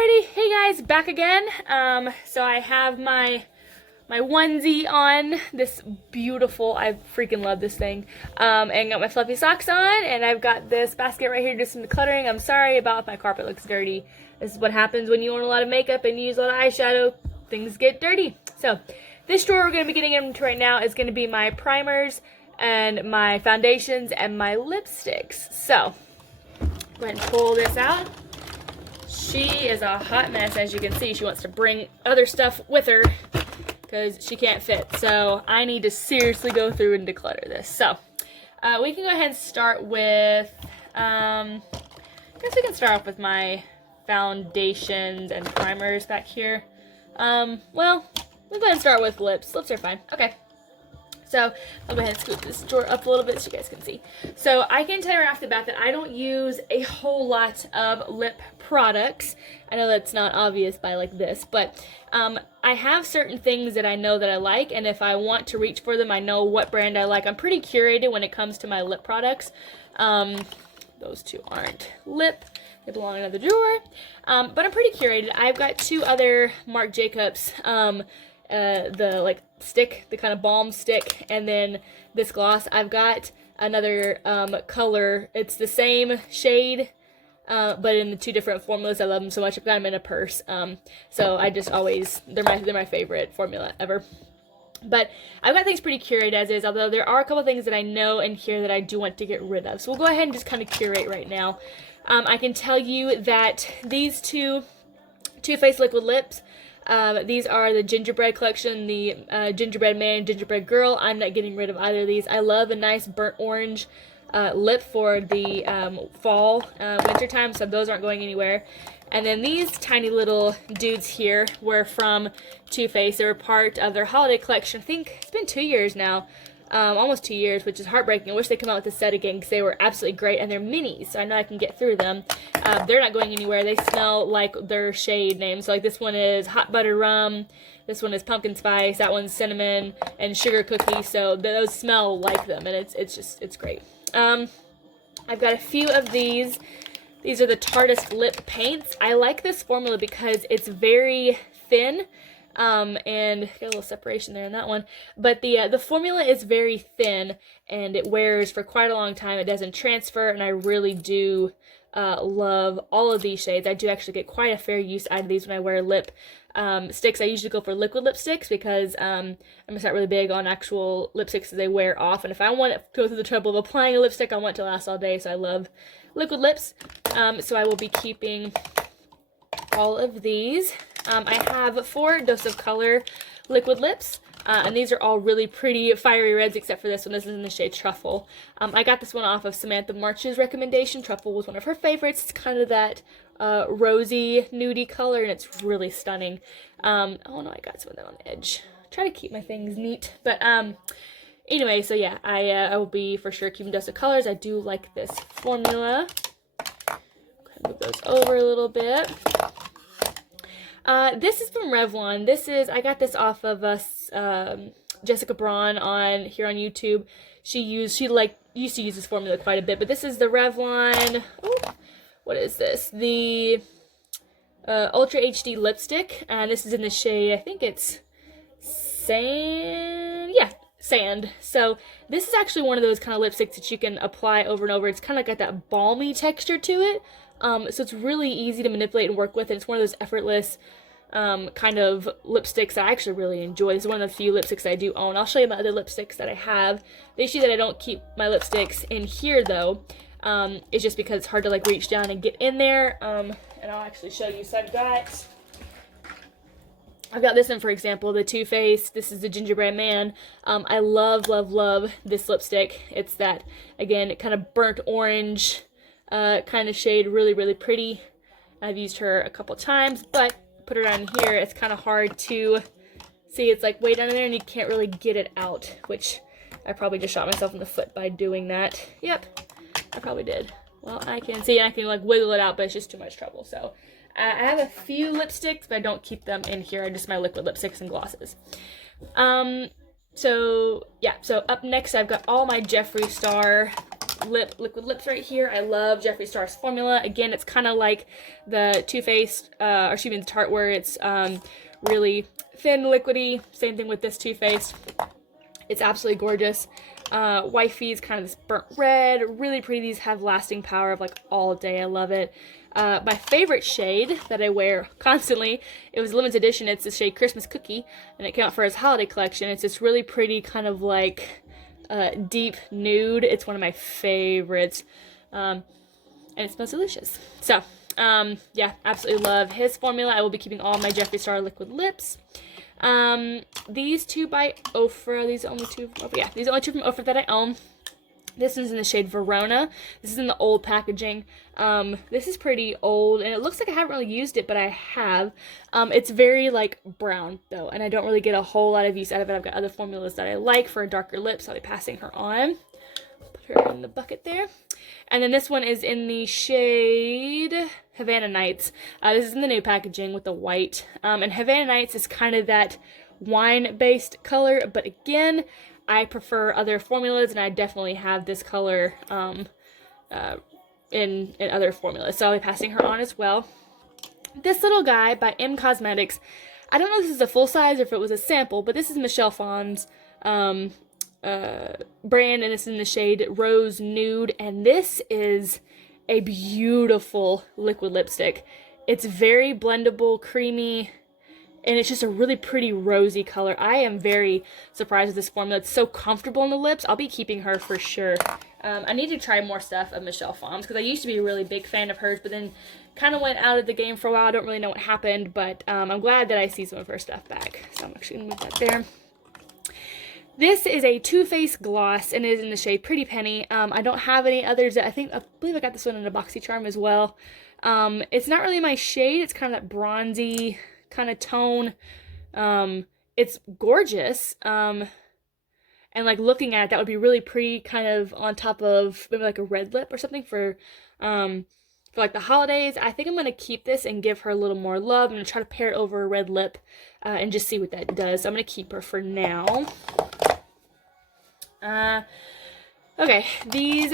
Alrighty, hey guys, back again. So I have my onesie on, this beautiful, I freaking love this thing, and got my fluffy socks on, and I've got this basket right here just some decluttering. I'm sorry about if my carpet looks dirty. This is what happens when you own a lot of makeup and you use a lot of eyeshadow. Things get dirty. So this drawer we're going to be getting into right now is going to be my primers and my foundations and my lipsticks. So go ahead and pull this out. She is a hot mess, as you can see. She wants to bring other stuff with her because she can't fit. So I need to seriously go through and declutter this. So we can go ahead and start with, I guess we can start off with my foundations and primers back here. Well, we'll go ahead and start with lips. Lips are fine. Okay. So I'll go ahead and scoop this drawer up a little bit so you guys can see. So I can tell you right off the bat that I don't use a whole lot of lip products. I know that's not obvious by like this, but I have certain things that I know that I like, and if I want to reach for them, I know what brand I like. I'm pretty curated when it comes to my lip products. Those two aren't lip. They belong in another drawer. But I'm pretty curated. I've got two other Marc Jacobs, the like stick, the kind of balm stick, and then this gloss. I've got another color. It's the same shade, but in the two different formulas. I love them so much. I've got them in a purse. So I just always, they're my favorite formula ever. But I've got things pretty curated as is, although there are a couple things that I know in here that I do want to get rid of. So we'll go ahead and just kind of curate right now. I can tell you that these two Too Faced liquid lips, these are the Gingerbread collection, the Gingerbread Man, Gingerbread Girl. I'm not getting rid of either of these. I love a nice burnt orange lip for the fall, winter time, so those aren't going anywhere. And then these tiny little dudes here were from Too Faced. They were part of their holiday collection. I think it's been 2 years now. Almost 2 years, which is heartbreaking. I wish they'd come out with a set again because they were absolutely great, and they're minis, so I know I can get through them. They're not going anywhere. They smell like their shade name. So like this one is Hot Butter Rum, this one is Pumpkin Spice, that one's Cinnamon and Sugar Cookie, so those smell like them, and it's great. I've got a few of these. These are the TARDIS lip paints. I like this formula because it's very thin. And got a little separation there in that one, but the formula is very thin and it wears for quite a long time. It doesn't transfer, and I really do love all of these shades. I do actually get quite a fair use out of these when I wear lip sticks. I usually go for liquid lipsticks because I'm just not really big on actual lipsticks as they wear off, and if I want to go through the trouble of applying a lipstick, I want it to last all day, so I love liquid lips. So I will be keeping all of these. I have 4 Dose of Color liquid lips, and these are all really pretty fiery reds except for this one. This is in the shade Truffle. I got this one off of Samantha March's recommendation. Truffle was one of her favorites. It's kind of that rosy, nudie color, and it's really stunning. Oh no, I got some of that on the edge. Try to keep my things neat, but anyway, so yeah, I will be for sure keeping Dose of Colors. I do like this formula. Move those over a little bit. This is from Revlon. I got this off of Jessica Braun here on YouTube. She used to use this formula quite a bit, but this is the Revlon, what is this? The Ultra HD lipstick, and this is in the shade, I think it's Sand, yeah, Sand. So this is actually one of those kind of lipsticks that you can apply over and over. It's kind of got that balmy texture to it. So it's really easy to manipulate and work with, and it's one of those effortless kind of lipsticks that I actually really enjoy. This is one of the few lipsticks I do own. I'll show you my other lipsticks that I have. The issue that I don't keep my lipsticks in here though is just because it's hard to like reach down and get in there. And I'll actually show you. So I've got this one, for example, the Too Faced. This is the Gingerbread Man. I love, love, love this lipstick. It's that, again, kind of burnt orange kind of shade, really, really pretty. I've used her a couple times, but put her down here, it's kind of hard to see. It's like way down in there and you can't really get it out, which I probably just shot myself in the foot by doing that. Yep, I probably did. Well, I can see, I can like wiggle it out, but it's just too much trouble. So I have a few lipsticks, but I don't keep them in here. I just my liquid lipsticks and glosses. So yeah, so up next I've got all my Jeffery Star liquid lips right here. I love Jeffree Star's formula. Again, it's kind of like the Too Faced, or excuse me, the Tarte, where it's really thin, liquidy. Same thing with this Too Faced. It's absolutely gorgeous. Wifey's kind of this burnt red, really pretty. These have lasting power of like all day. I love it. My favorite shade that I wear constantly, it was a limited edition. It's the shade Christmas Cookie, and it came out for his holiday collection. It's this really pretty kind of like deep nude. It's one of my favorites, and it smells delicious. So yeah, absolutely love his formula. I will be keeping all my Jeffree Star liquid lips. These two by Ofra, these are only two from Ofra. Yeah, these are only two from Ofra that I own. This one's in the shade Verona. This is in the old packaging. This is pretty old, and it looks like I haven't really used it, but I have. It's very, like, brown, though, and I don't really get a whole lot of use out of it. I've got other formulas that I like for a darker lip, so I'll be passing her on. Put her in the bucket there. And then this one is in the shade Havana Nights. This is in the new packaging with the white. And Havana Nights is kind of that wine-based color, but again, I prefer other formulas, and I definitely have this color in other formulas. So I'll be passing her on as well. This little guy by M Cosmetics, I don't know if this is a full size or if it was a sample, but this is Michelle Phan's brand, and it's in the shade Rose Nude, and this is a beautiful liquid lipstick. It's very blendable, creamy, and it's just a really pretty rosy color. I am very surprised with this formula. It's so comfortable on the lips. I'll be keeping her for sure. I need to try more stuff of Michelle Phan's because I used to be a really big fan of hers, but then kind of went out of the game for a while. I don't really know what happened, but I'm glad that I see some of her stuff back. So I'm actually going to move that there. This is a Too Faced gloss, and it is in the shade Pretty Penny. I don't have any others. I believe I got this one in a BoxyCharm as well. It's not really my shade. It's kind of that bronzy kind of tone. It's gorgeous. And like looking at it, that would be really pretty kind of on top of maybe like a red lip or something for like the holidays. I think I'm going to keep this and give her a little more love. I'm going to try to pair it over a red lip and just see what that does. So I'm going to keep her for now. Okay, this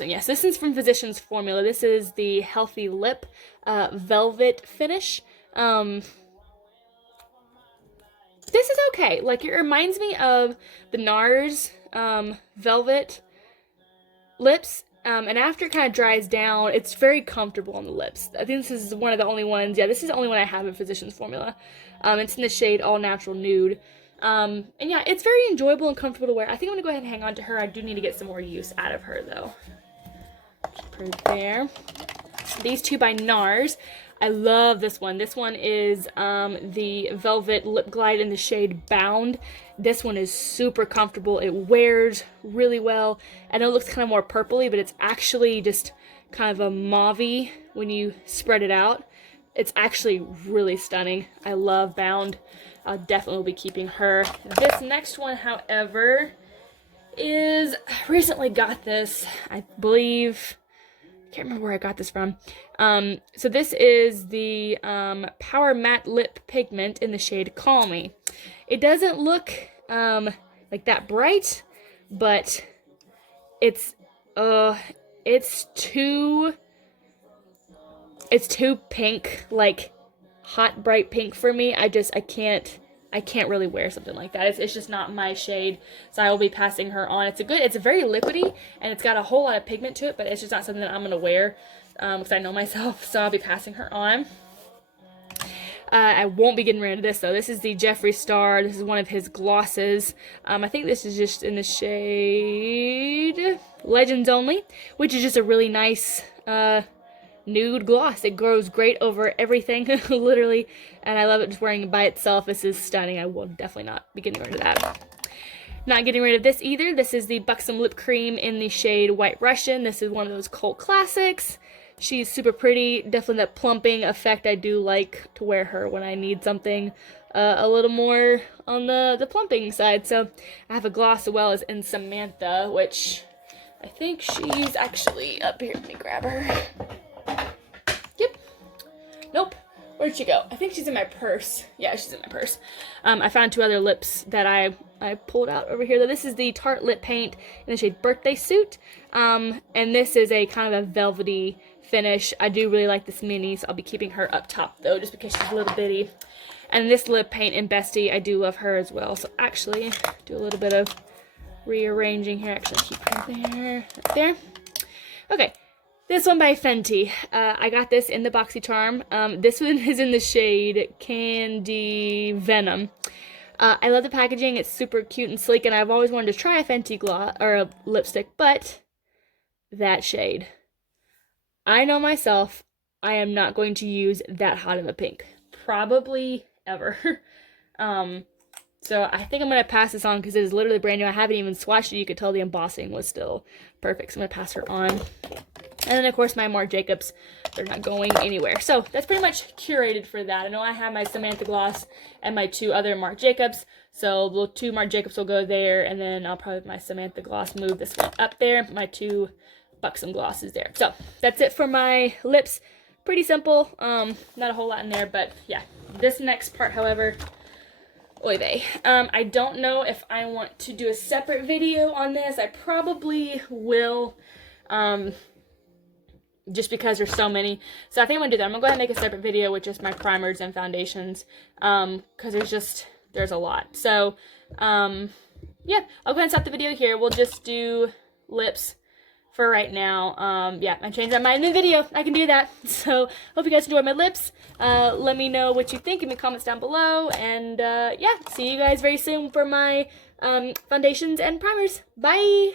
one, yes. This is from Physicians Formula. This is the Healthy Lip Velvet Finish. This is okay. Like, it reminds me of the NARS Velvet lips. And after it kind of dries down, it's very comfortable on the lips. I think this is one of the only ones. Yeah, this is the only one I have in Physicians Formula. It's in the shade All Natural Nude. And yeah, it's very enjoyable and comfortable to wear. I think I'm going to go ahead and hang on to her. I do need to get some more use out of her, though. Keep her there. These two by NARS. I love this one. This one is the Velvet Lip Glide in the shade Bound. This one is super comfortable. It wears really well. I know it looks kind of more purpley, but it's actually just kind of a mauve-y when you spread it out. It's actually really stunning. I love Bound. I'll definitely be keeping her. This next one, however, is, I recently got this, I believe, I can't remember where I got this from. So this is the Power Matte Lip Pigment in the shade Call Me. It doesn't look like that bright, but it's too pink, like hot bright pink for me. I can't really wear something like that. It's just not my shade, so I will be passing her on. It's very liquidy, and it's got a whole lot of pigment to it, but it's just not something that I'm gonna wear because I know myself, so I'll be passing her on. I won't be getting rid of this, though. This is the Jeffery Star. This is one of his glosses. I think this is just in the shade Legends Only, which is just a really nice nude gloss. It grows great over everything, literally, and I love it just wearing it by itself. This is stunning. I will definitely not be getting rid of that. Not getting rid of this either. This is the Buxom Lip Cream in the shade White Russian. This is one of those cult classics. She's super pretty. Definitely that plumping effect. I do like to wear her when I need something a little more on the plumping side. So I have a gloss as well as in Samantha, which I think she's actually up here. Let me grab her. Yep. Nope. Where'd she go? I think she's in my purse. Yeah, she's in my purse. I found 2 other lips that I pulled out over here. This is the Tarte lip paint in the shade Birthday Suit. And this is a kind of a velvety finish. I do really like this mini, so I'll be keeping her up top though, just because she's a little bitty. And this lip paint in Bestie, I do love her as well. So actually, do a little bit of rearranging here. Actually, keep her there, right there. Okay, this one by Fenty. I got this in the BoxyCharm. This one is in the shade Candy Venom. I love the packaging. It's super cute and sleek, and I've always wanted to try a Fenty gloss or a lipstick, but that shade. I know myself, I am not going to use that hot of a pink. Probably ever. So I think I'm going to pass this on because it is literally brand new. I haven't even swatched it. You could tell the embossing was still perfect. So I'm going to pass her on. And then, of course, my Marc Jacobs. They're not going anywhere. So that's pretty much curated for that. I know I have my Samantha gloss and my 2 other Marc Jacobs. So the 2 Marc Jacobs will go there. And then I'll probably, my Samantha gloss, move this one up there. My 2 Buxom glosses there. So that's it for my lips. Pretty simple. Not a whole lot in there. But yeah, this next part, however... Oy vey. I don't know if I want to do a separate video on this. I probably will, just because there's so many. So I think I'm going to do that. I'm going to go ahead and make a separate video with just my primers and foundations, because there's a lot. So, yeah, I'll go ahead and stop the video here. We'll just do lips for right now. Yeah, I changed my mind in the video. I can do that. So, hope you guys enjoyed my lips. Let me know what you think in the comments down below. And, yeah, see you guys very soon for my foundations and primers. Bye!